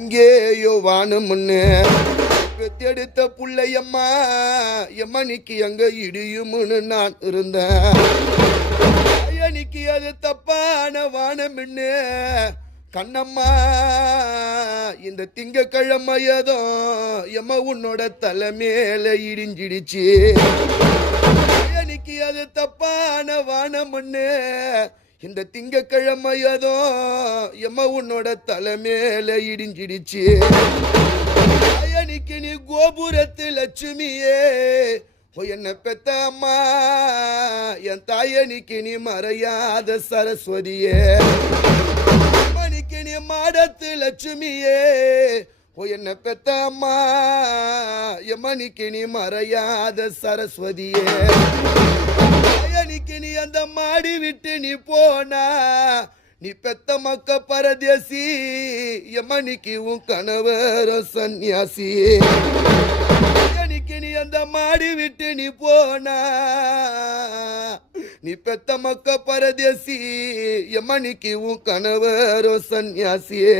எங்கேயோ வானமுன்னு பெத்தெடுத்த புள்ளையம்மா எம்மனிக்கு அங்க இடியும்னு நான் இருந்தேன். அயனிக்கு அது தப்பான வானம்னு கண்ணம்மா இந்த திங்கக்கிழமையதும் எம்ம உன்னோட தலை மேல இடிஞ்சிடுச்சு. அயனிக்கு அது தப்பான வானம்னு இந்த திங்கக்கிழமையதும் எம்ம உன்னோட தலை மேல இடிஞ்சிடுச்சு. அயனிக்கு நீ கோபுரத்து லட்சுமியே என்ன பெத்த அம்மா, என் தாயனிக்கு நீ மறையாத சரஸ்வதியே. அம்மனிக்கு நீ மாடத்து லட்சுமியே என்ன பெத்த அம்மா, எம்மனிக்கு நீ மறையாத சரஸ்வதியே. அயனிக்கு நீ அந்த மாடி விட்டு நீ போனா நீ பெத்த மக்க பரதேசி, எம்மனிக்கு உன் கணவர் சன்னியாசி. அயனிக்கு நீ அந்த மாடி விட்டு நீ போனா நீ பெத்த மக்க பரதேசி, எம்மனிக்கு உன் கணவர் சன்னியாசியே.